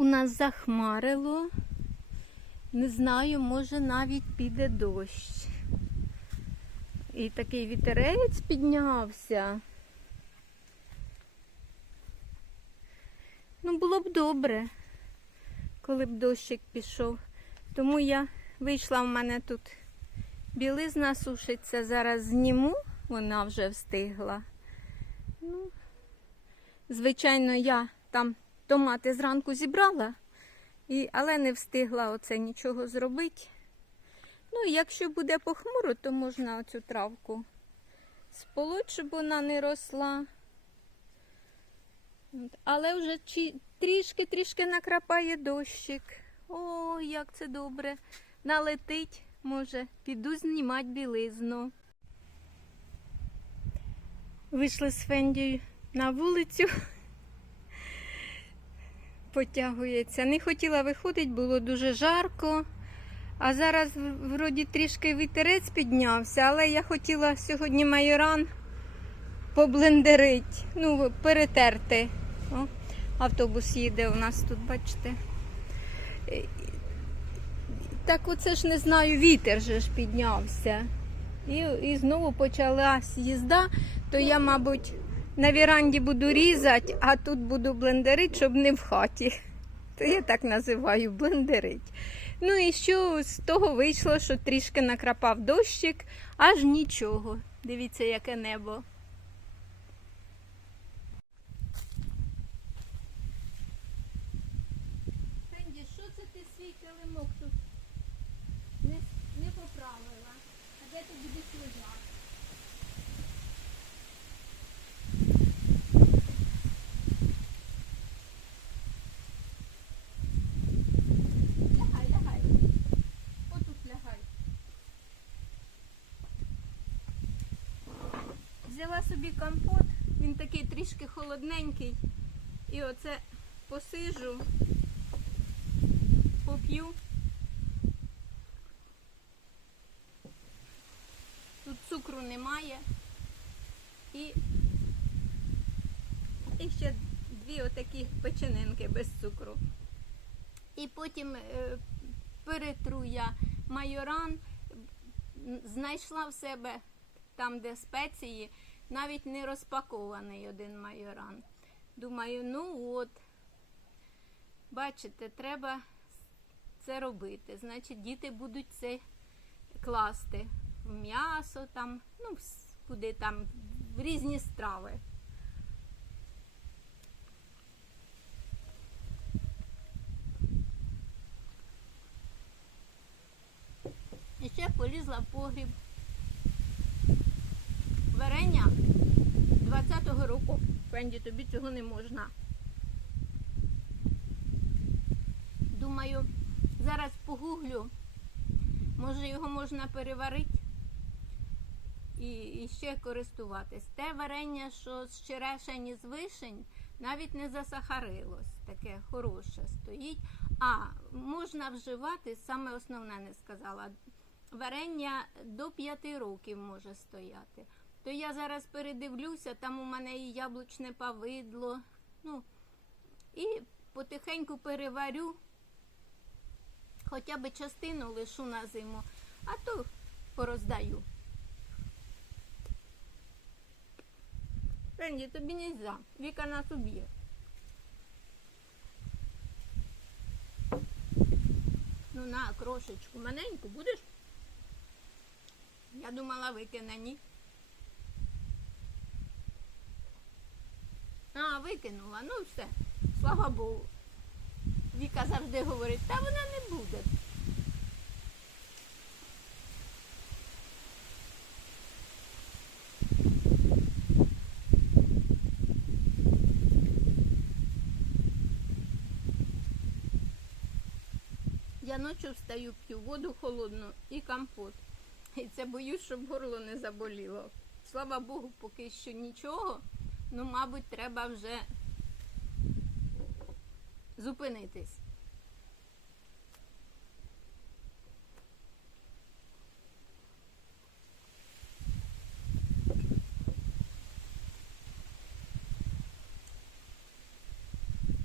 У нас захмарило. Не знаю, може навіть піде дощ. І такий вітерець піднявся. Ну, було б добре, коли б дощик пішов. Тому я вийшла в мене тут білизна сушиться. Зараз зніму, вона вже встигла. Ну, звичайно, я там томати зранку зібрала, і, але не встигла оце нічого зробити. Ну, якщо буде похмуро, то можна оцю травку сполоть, щоб вона не росла. Але вже трішки-трішки накрапає дощик. О, як це добре. Налетить, може, піду знімати білизну. Вийшли з Фендією на вулицю. Потягується. Не хотіла виходити, було дуже жарко. А зараз вроді трішки вітерець піднявся, але я хотіла сьогодні майоран поблендерить, ну, перетерти. О, автобус їде у нас тут, бачите. Е, Так оце ж не знаю, вітер же ж піднявся. І, і знову почалась їзда, то я, мабуть, на віранді буду різати, а тут буду блендерити, щоб не в хаті. То я так називаю блендерить. Ну і що з того вийшло, що трішки накрапав дощик, аж нічого. Дивіться, яке небо. Фенді, що це ти свій килимок тут не, не поправила? А де ти будеш лежати? Лягай, лягай. Отут лягай. Взяла собі компот, він такий трішки холодненький. І оце посижу, поп'ю. Тут цукру немає. І, і ще дві отакі печенинки без цукру. І потім е, перетру я майоран, знайшла в себе там, де спеції, навіть не розпакований один майоран. Думаю, ну от, бачите, треба це робити. Значить, діти будуть це класти в м'ясо, там, ну, куди там, в різні страви. І ще полізла в погріб. Варення 20-го року. Фенді, тобі цього не можна. Думаю, зараз погуглю. Може його можна переварити і, і ще користуватись. Те варення, що з черешень і з вишень, навіть не засахарилось. Таке хороше стоїть. А можна вживати, саме основне не сказала. Варення до 5 років може стояти. То я зараз передивлюся, там у мене і яблучне павидло. Ну, і потихеньку переварю, хоча б частину лишу на зиму, а то пороздаю. Ренді, тобі не можна. Віка нас уб'є. Ну на, крошечку, маленьку будеш? Я думала викине, ні. А, викинула, ну все. Слава Богу. Віка завжди говорить, та вона не буде. Я ночі встаю, п'ю воду холодну і компот. І це боюсь, щоб горло не заболіло. Слава Богу, поки що нічого. Ну, мабуть, треба вже зупинитись.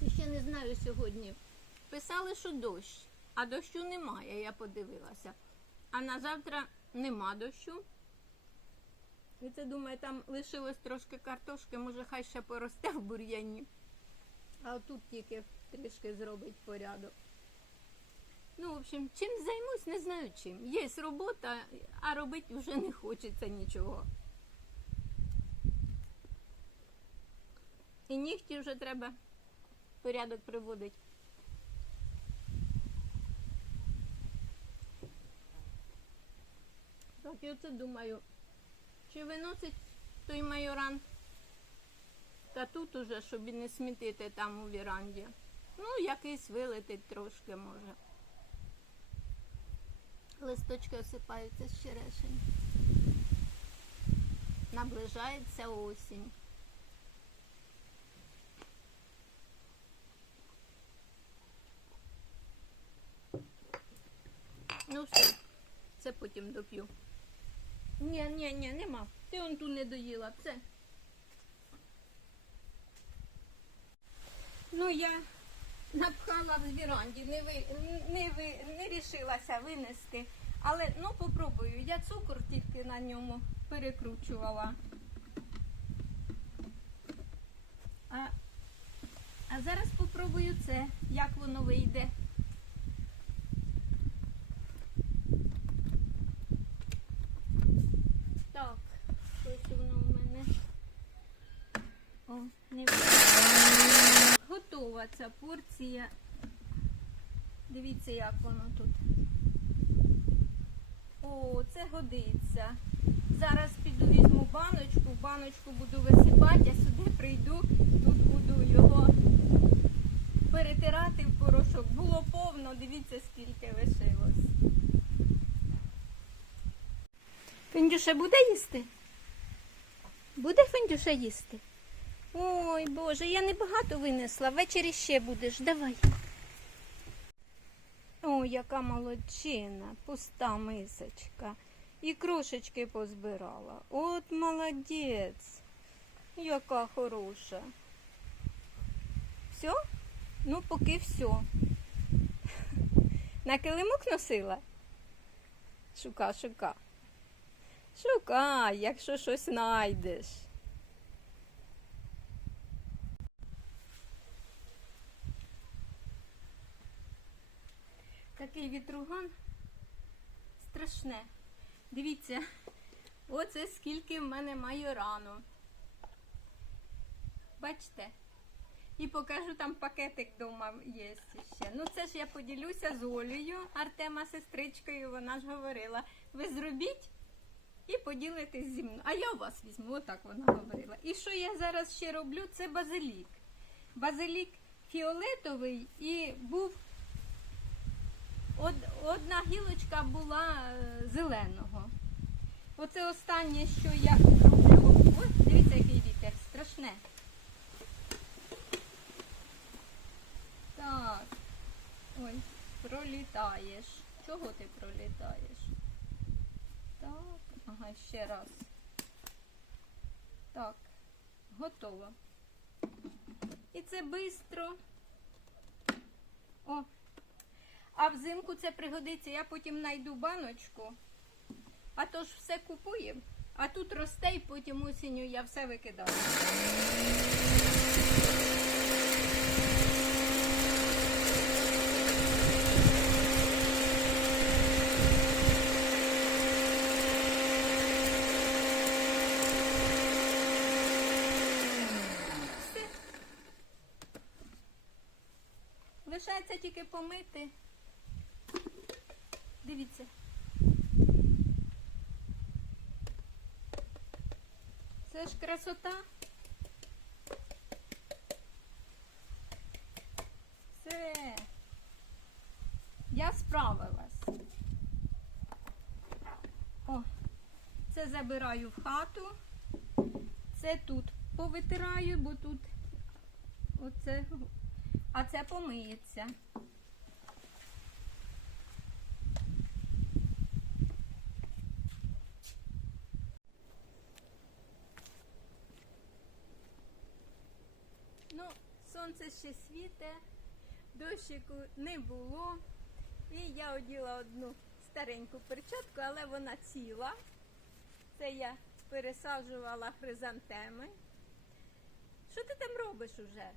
Ще не знаю сьогодні, писали, що дощ, а дощу немає, я подивилася. А на завтра нема дощу. І це думаю, там лишилось трошки картошки, може хай ще поросте в бур'яні. А тут тільки трішки зробить порядок. Ну, в общем, чим займусь, не знаю чим. Є робота, а робити вже не хочеться нічого. І нігті вже треба порядок приводити. Так, я оце думаю, чи виносить той майоран та тут уже, щоб не смітити там у віранді. Ну, якийсь вилетить трошки може. Листочки осипаються з черешень. Наближається осінь. Ну все, це потім доп'ю. Ні, ні, ні, нема. Ти он ту не доїла, все. Ну я напхала в віранді, не ви, не ви, не рішилася винести. Але ну попробую. Я цукор тільки на ньому перекручувала. А, а зараз попробую це, як воно вийде. Так, щось воно в мене. О, не. Готова ця порція. Дивіться, як воно тут. О, це годиться. Зараз піду візьму баночку, баночку буду висипати, я сюди прийду, тут буду його перетирати в порошок. Було повно, дивіться, скільки лишилось. Фендюша буде їсти? Буде Фендюша їсти? Ой, Боже, я небагато винесла. Ввечері ще будеш. Давай. О, яка молодчина, пуста мисочка. І крошечки позбирала. От молодець. Яка хороша. Все? Ну, поки все. На килимок носила? Шука, шука. Шукай, якщо щось знайдеш. Такий вітруган страшне. Дивіться, оце скільки в мене маю рану. Бачите? І покажу там пакетик вдома є ще. Ну це ж я поділюся з Олею, Артема сестричкою, вона ж говорила. Ви зробіть і поділитесь зі мною. А я у вас візьму, отак вона говорила. І що я зараз ще роблю? Це базилік. Базилік фіолетовий і був Од, одна гілочка була е, зеленого. Оце останнє, що я роблю. Ось, дивіться, який вітер, страшне. Так. Ой, пролітаєш. Чого ти пролітаєш? Так, ага, ще раз. Так, готово. І це швидко. О, а взимку це пригодиться, я потім знайду баночку, а то ж все купуємо, а тут росте і потім осінню я все викидаю. Лишається тільки помити. Дивіться. Це ж красота. Все. Я справилась. О, це забираю в хату. Це тут повитираю, бо тут оце, а це помиється. Ну, сонце ще світе, дощику не було. І я оділа одну стареньку перчатку, але вона ціла. Це я пересаджувала хризантеми. Що ти там робиш уже?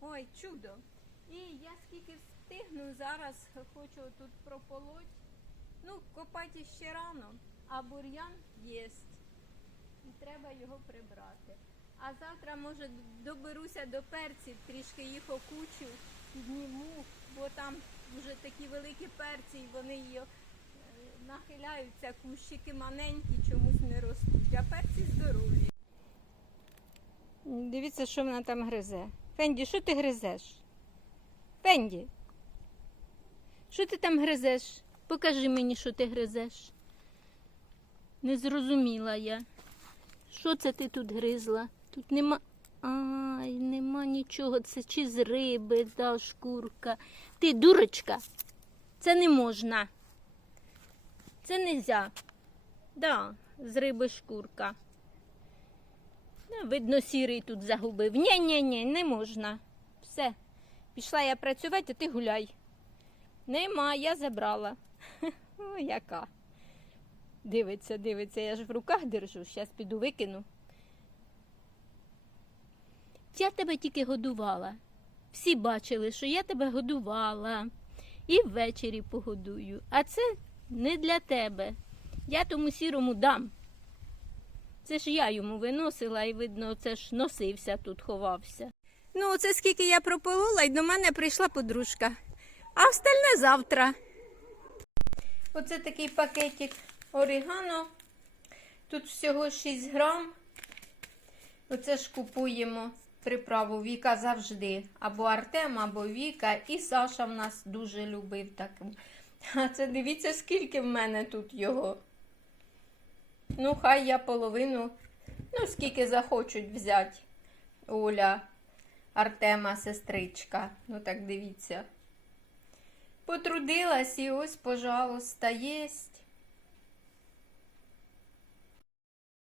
Ой, чудо. І я скільки встигну, зараз хочу тут прополоть. Ну, копати ще рано, а бур'ян єсть. І треба його прибрати. А завтра, може, доберуся до перців, трішки їх окучу, підніму, бо там вже такі великі перці, і вони її е, нахиляються, кущики маленькі, чомусь не ростуть, а перці здорові. Дивіться, що вона там гризе. Фенді, що ти гризеш? Фенді, що ти там гризеш? Покажи мені, що ти гризеш. Не зрозуміла я. Що це ти тут гризла? Тут нема. Ай, нема нічого. Це чи з риби, та шкурка. Ти дурочка. Це не можна. Це нельзя. Да, з риби шкурка. Видно, сірий тут загубив. Ні, ні, ні, не можна. Все. Пішла я працювати, а ти гуляй. Нема, я забрала. О, яка. Дивиться, дивиться, я ж в руках держу, зараз піду викину. Я тебе тільки годувала. Всі бачили, що я тебе годувала. І ввечері погодую. А це не для тебе. Я тому сірому дам. Це ж я йому виносила і, видно, це ж носився тут, ховався. Ну, оце скільки я прополола, і до мене прийшла подружка. А остальне завтра. Оце такий пакетик орігано. Тут всього 6 грам. Оце ж купуємо приправу Віка завжди. Або Артем, або Віка. І Саша в нас дуже любив таку. А це дивіться, скільки в мене тут його. Ну, хай я половину, ну, скільки захочуть взяти Оля, Артема, сестричка. Ну так дивіться. Потрудилась і ось, пожалуйста, єсть.